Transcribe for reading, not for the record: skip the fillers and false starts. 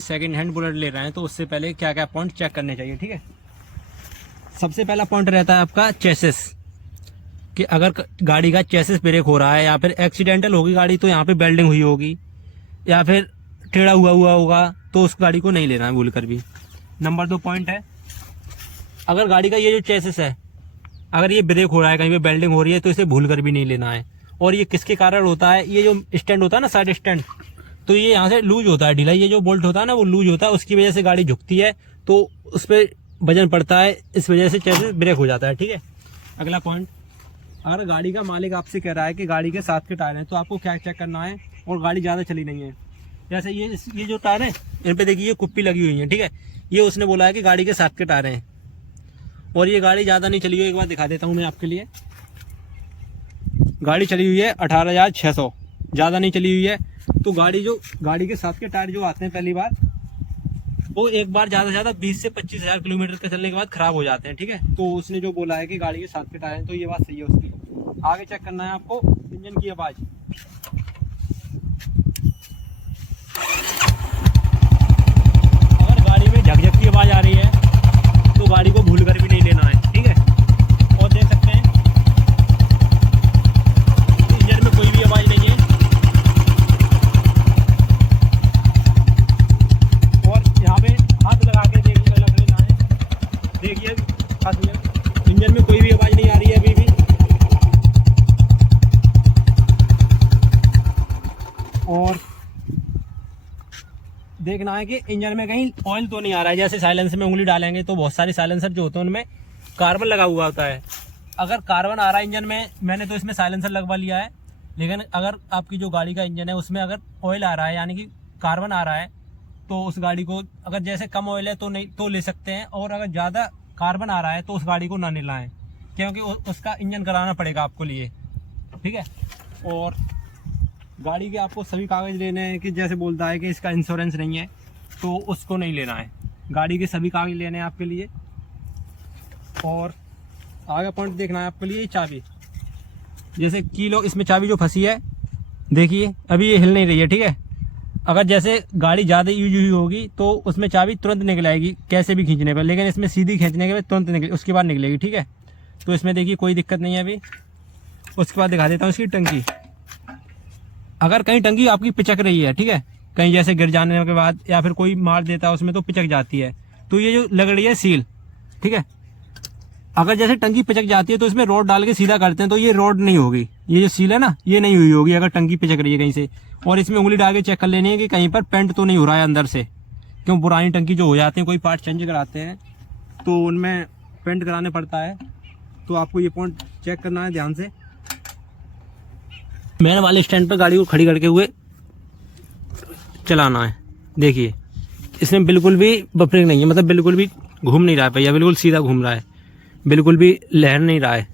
Second hand bullet ले रहे हैं तो उससे पहले क्या क्या पॉइंट चेक करने चाहिए, ठीक है। सबसे पहला पॉइंट रहता है आपका चेसिस, कि अगर गाड़ी का चेसिस ब्रेक हो रहा है या फिर एक्सीडेंटल होगी गाड़ी तो यहाँ पे वेल्डिंग हुई होगी या फिर टेढ़ा हुआ होगा तो उस गाड़ी को नहीं लेना है भूल कर भी। नंबर 2 पॉइंट है, अगर गाड़ी का ये जो चेसिस है अगर ये ब्रेक हो रहा है, कहीं पे वेल्डिंग हो रही है तो इसे भूल कर भी नहीं लेना है। और ये किसके कारण होता है, ये जो स्टैंड होता है ना साइड स्टैंड, तो ये यहाँ से लूज होता है, ढीला, ये जो बोल्ट होता है ना वो लूज होता है, उसकी वजह से गाड़ी झुकती है तो उस पर वजन पड़ता है, इस वजह से चेसिस ब्रेक हो जाता है, ठीक है। अगला पॉइंट, अगर गाड़ी का मालिक आपसे कह रहा है कि गाड़ी के 7 के टायर हैं तो आपको क्या चेक करना है और गाड़ी ज़्यादा चली नहीं है। जैसे ये जो टायर है इन पे देखिए ये कुप्पी लगी हुई है, ठीक है। ये उसने बोला है कि गाड़ी के 7 के टायर हैं और ये गाड़ी ज़्यादा नहीं चली हुई। एक बार दिखा देता हूँ मैं आपके लिए, गाड़ी चली हुई है 18,600, ज़्यादा नहीं चली हुई है। तो गाड़ी के 7 के टायर जो आते हैं पहली बार, वो एक बार ज़्यादा से ज़्यादा 20 से 25,000 किलोमीटर के चलने के बाद ख़राब हो जाते हैं, ठीक है। तो उसने जो बोला है कि गाड़ी के 7 के टायर हैं तो ये बात सही है उसकी। आगे चेक करना है आपको इंजन की आवाज़। अगर गाड़ी में झकझक की आवाज़ आ रही है तो गाड़ी को भूल कर भी नहीं लेना है, ठीक है। और देख सकते हैं इंजन में कोई भी आवाज़ नहीं है। और यहाँ पे हाथ लगा के देखिए, लग लेना है, देखिए हाथ में इंजन में कोई भी आवाज़ नहीं आ रही है अभी भी। और देखना है कि इंजन में कहीं ऑयल तो नहीं आ रहा है। जैसे साइलेंसर में उंगली डालेंगे तो बहुत सारे साइलेंसर जो होते हैं उनमें कार्बन लगा हुआ होता है। अगर कार्बन आ रहा है इंजन में, मैंने तो इसमें साइलेंसर लगवा लिया है, लेकिन अगर आपकी जो गाड़ी का इंजन है उसमें अगर ऑयल आ रहा है यानी कि कार्बन आ रहा है तो उस गाड़ी को, अगर जैसे कम ऑयल है तो नहीं तो ले सकते हैं, और अगर ज़्यादा कार्बन आ रहा है तो उस गाड़ी को ना लाएं, क्योंकि उसका इंजन कराना पड़ेगा आपको लिए, ठीक है। और गाड़ी के आपको सभी कागज़ लेने हैं, कि जैसे बोलता है कि इसका इंश्योरेंस नहीं है तो उसको नहीं लेना है। गाड़ी के सभी कागज़ लेने हैं आपके लिए। और आगे पॉइंट देखना है आपके लिए चाबी। जैसे किलो इसमें चाबी जो फंसी है देखिए अभी ये हिल नहीं रही है, ठीक है। अगर जैसे गाड़ी ज़्यादा यूज हुई होगी तो उसमें चाबी तुरंत निकल आएगी कैसे भी खींचने पर, लेकिन इसमें सीधी खींचने के बाद तुरंत निकले, उसके बाद निकलेगी, ठीक है। तो इसमें देखिए कोई दिक्कत नहीं है अभी। उसके बाद दिखा देता हूँ इसकी टंकी। अगर कहीं टंकी आपकी पिचक रही है, ठीक है, कहीं जैसे गिर जाने के बाद या फिर कोई मार देता है उसमें तो पिचक जाती है, तो ये जो लग रही है सील, ठीक है। अगर जैसे टंकी पिचक जाती है तो इसमें रोड डाल के सीधा करते हैं तो ये रोड नहीं होगी, ये जो सील है ना ये नहीं हुई होगी अगर टंकी पिचक रही है कहीं से। और इसमें उंगली डाल के चेक कर लेनी है कि कहीं पर पेंट तो नहीं हो रहा है अंदर से, क्यों पुरानी टंकी जो हो जाती है कोई पार्ट चेंज कराते हैं तो उनमें पेंट कराने पड़ता है। तो आपको ये पॉइंट चेक करना है ध्यान से। मैन वाले स्टैंड पर गाड़ी को खड़ी करके हुए चलाना है। देखिए इसमें बिल्कुल भी बफरिंग नहीं है, मतलब बिल्कुल भी घूम नहीं रहा है भैया, बिल्कुल सीधा घूम रहा है, बिल्कुल भी लहर नहीं रहा है।